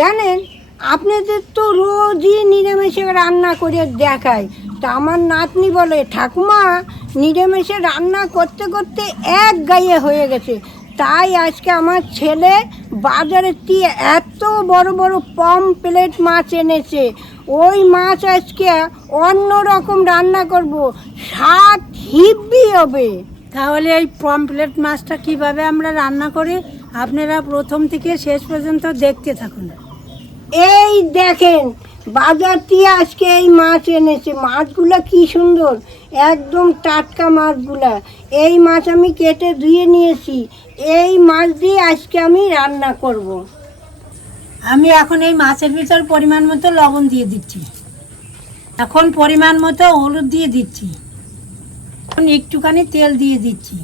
জানেন, আপনাদের তো রোজই নিরামিষে রান্না করে দেখায়। তা আমার নাতনি বলে, ঠাকুমা নিরামিষে রান্না করতে করতে এক গায়ে হয়ে গেছে। তাই আজকে আমার ছেলে বাজারে দিয়ে এত বড় বড় পমফ্রেট মাছ এনেছে। ওই মাছ আজকে অন্য রকম রান্না করব, স্বাদ হিব্বি হবে। তাহলে এই পমফ্রেট মাছটা কিভাবে আমরা রান্না করি আপনারা প্রথম থেকে শেষ পর্যন্ত দেখতে থাকুন। এই দেখেন, বাজার দিয়ে আজকে এই মাছ এনেছে। মাছগুলো কি সুন্দর, একদম টাটকা মাছগুলা। এই মাছ আমি কেটে ধুয়ে নিয়েছি। এই মাছ দিয়ে আজকে আমি রান্না করব। আমি এখন এই মাছের ভিতর পরিমাণ মতো লবণ দিয়ে দিচ্ছি। এখন পরিমাণ মতো হলুদ দিয়ে দিচ্ছি। এখন একটুখানি তেল দিয়ে দিচ্ছি।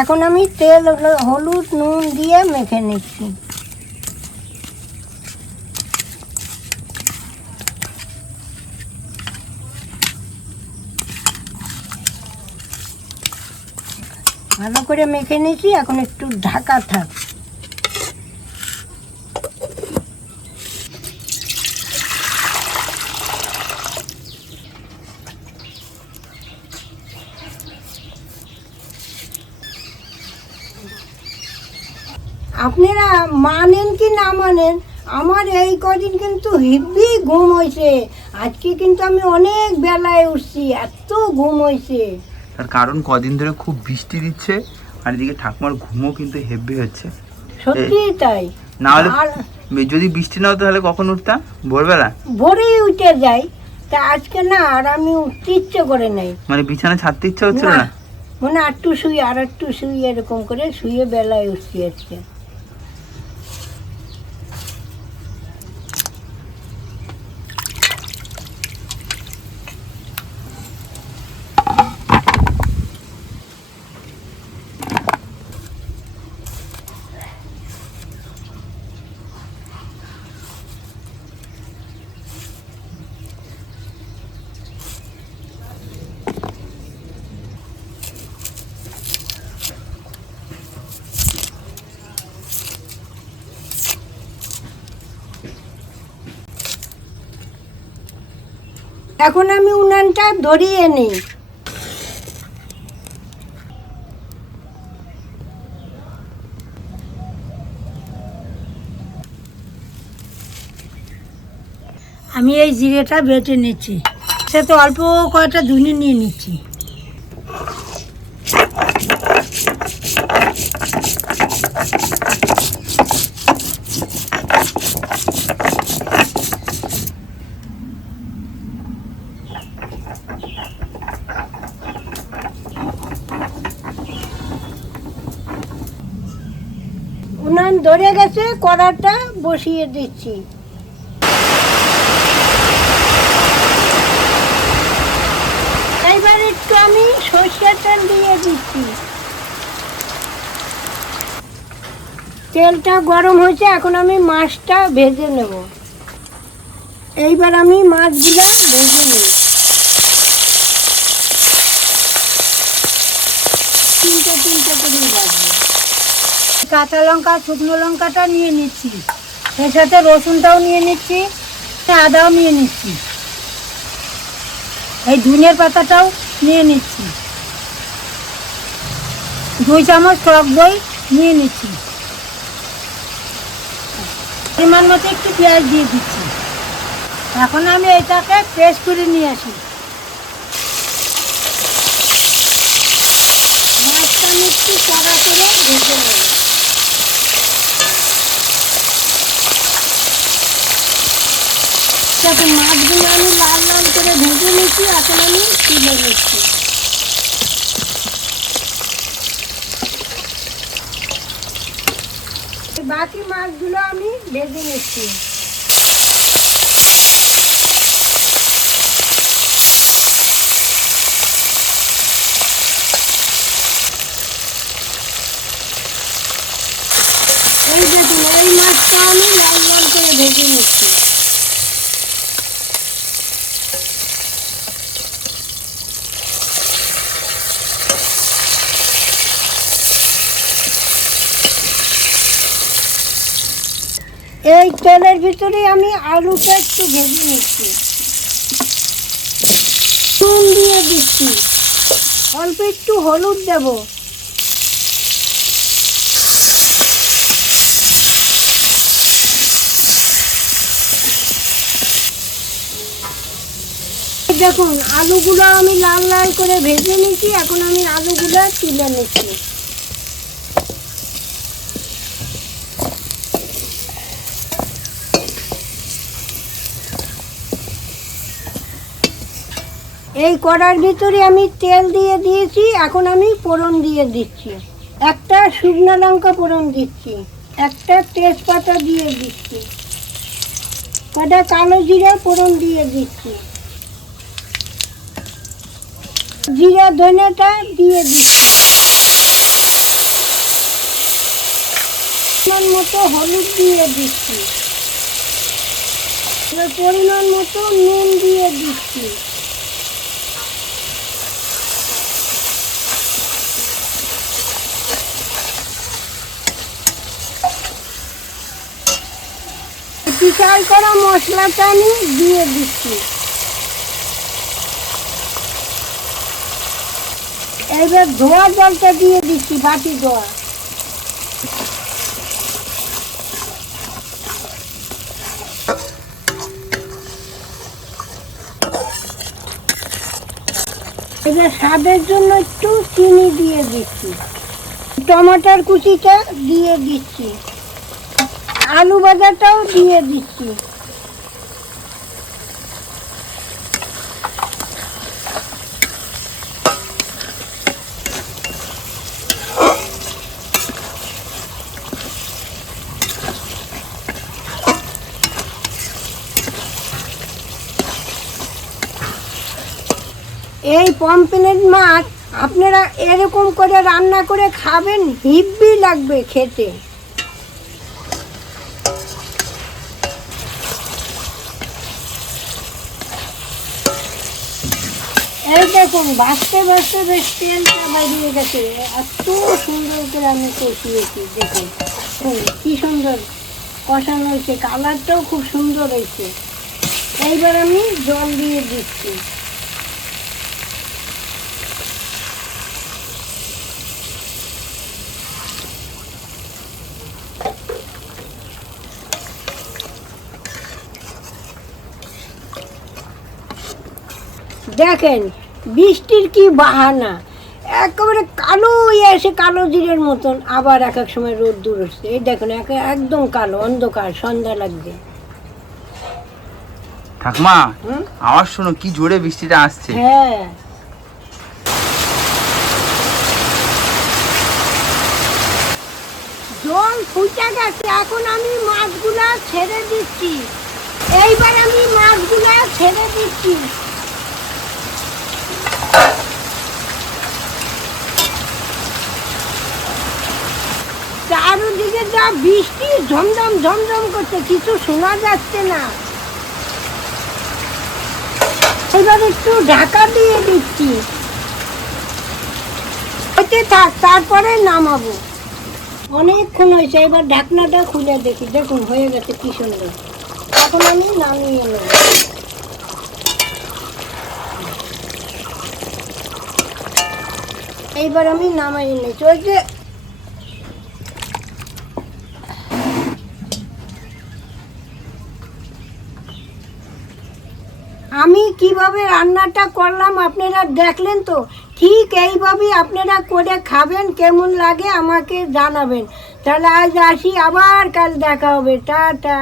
এখন আমি তেল, হলুদ, নুন দিয়ে মেখে নিচ্ছি। ভালো করে মেখে নিয়েছি, এখন একটু ঢাকা থাক। আপনারা মানেন কি না মানেন, আমার এই কদিন কিন্তু হেভি ঘুম হয়েছে। আজকে কিন্তু আমি অনেক বেলায় উঠছি, এত ঘুম হয়েছে। তার কারণ কদিন ধরে খুব বৃষ্টি দিচ্ছে, আর এদিকে ঠাকুমার ঘুমও কিন্তু হেভি হচ্ছে। সত্যি তাই। না হলে যদি বৃষ্টি না হতো তাহলে কখন উঠতাম? ভোরবেলা ভোরেই উঠে যাই। তা আজকে না, আর আমি উঠতে ইচ্ছে করে নাই। মানে বিছানা ছাড়তে ইচ্ছা হচ্ছিল না? মনে একটু শুই, আর একটু শুই, এরকম করে শুয়ে বেলায় উঠছি আজকে। এখন আমি উনানটা ধরিয়ে নিই। আমি এই জিরেটা বেটে নিচ্ছি, সে তো অল্প কয়েকটা ধুনে নিয়ে নিচ্ছি। উনান ধরে গেছে, কড়াটা বসিয়ে দিচ্ছি। এবার একটু আমি সরষের তেল দিয়ে দিচ্ছি। তেলটা গরম হয়েছে, এখন আমি মাছটা ভেজে নেব। এইবার আমি মাছগুলো ভেজে নিই। তিনটে তিনটে করে ভাজবো। কাঁচা লঙ্কা, শুকনো লঙ্কাটা নিয়ে নিচ্ছি, এর সাথে রসুনটাও নিয়ে নিচ্ছি, আদাও নিয়ে নিচ্ছি, এই ধনিয়ার পাতাটাও নিয়ে নিচ্ছি, 2 চামচ টক দই নিয়ে নিচ্ছি, পরিমাণ মতো একটু পেঁয়াজ দিয়ে দিচ্ছি। এখন আমি এটাকে পেস্ট করে নিয়ে আসি। মাছটা আমি একটু কড়া করে ভেজে নেব। এখন মাছগুলো আমি লাল লাল করে ভেজে নিচ্ছি, এখন আমি তুলে নিচ্ছি। বাকি মাছগুলো আমি ভেজে নিচ্ছি। এই দেখুন, এই মাছটা আমি লাল লাল করে ভেজে নিচ্ছি। এই তেলের ভিতরে আমি আলুটা একটু ভেজে নিচ্ছি, নুন দিয়ে দিচ্ছি, অল্প একটু হলুদ দেব, দেখুন আলুগুলো আমি লাল লাল করে ভেজে নিচ্ছি। এখন আমি আলুগুলো তুলে নিচ্ছি। এই কড়ার ভিতরে আমি তেল দিয়ে দিয়েছি। এখন আমি ফোড়ন দিয়ে দিচ্ছি। একটা শুকনো লঙ্কা ফোড়ন দিচ্ছি, একটা তেজপাতা দিয়ে দিচ্ছি, কটা কালো জিরা ফোড়ন দিয়ে দিচ্ছি, জিরা ধনেটা দিয়ে দিচ্ছি, পরিমাণ মতো হলুদ দিয়ে দিচ্ছি, এবার পরিমাণ মতো নুন দিয়ে দিচ্ছি। পিছাই করা মশলাটা আমি দিয়ে দিচ্ছি। এবার ধোয়া জলটা দিয়ে দিচ্ছি, বাটি ধোয়া। এবার স্বাদের জন্য একটু চিনি দিয়ে দিচ্ছি, টমেটোর কুচিটা দিয়ে দিচ্ছি, আলু ভাজাটাও দিয়ে দিচ্ছি। এই পমফ্রেট মাছ আপনারা এরকম করে রান্না করে খাবেন, হিব্বি লাগবে খেতে। এই দেখুন ভাজতে ভাজতে বেশ তেলটা বেরিয়ে গেছে। এত সুন্দর করে আমি কষিয়েছি, দেখুন কি সুন্দর কষানো হয়েছে, কালারটাও খুব সুন্দর হয়েছে। এইবার আমি জল দিয়ে দিচ্ছি। দেখেন বৃষ্টির কি বাহানা, একেবারে কালো হয়ে আসে, কালো জিরের মতন, আবার এক এক সময় রোদ দূর হচ্ছে। এই দেখুন একদম কালো অন্ধকার, সন্ধ্যা লাগবে। ঠাকুমা আওয়াজ শোনো, কি জোরে বৃষ্টিটা আসছে। হ্যাঁ, জল ফুটে গেছে। এখন আমি মাছগুলা ছেড়ে দিচ্ছি। এইবার আমি মাছগুলা ছেড়ে দিচ্ছি। চারদিকে যা বৃষ্টি ঝমঝম ঝমঝম করছে, কিছু শোনা যাচ্ছে না। এবার একটু ঢাকা দিয়ে দিচ্ছি, হতে থাক, তারপরে নামাবো। অনেকক্ষণ হয়েছে, এবার ঢাকনাটা খুলে দেখি। দেখুন হয়ে গেছে কি সুন্দর। এখন আমি নামিয়ে নেব। এইবার আমি নামাই নিচ্ছি। ওই যে আমি কিভাবে রান্নাটা করলাম আপনারা দেখলেন তো, ঠিক এইভাবেই আপনারা করে খাবেন। কেমন লাগে আমাকে জানাবেন। তাহলে আজ আসি, আবার কাল দেখা হবে। টাটা।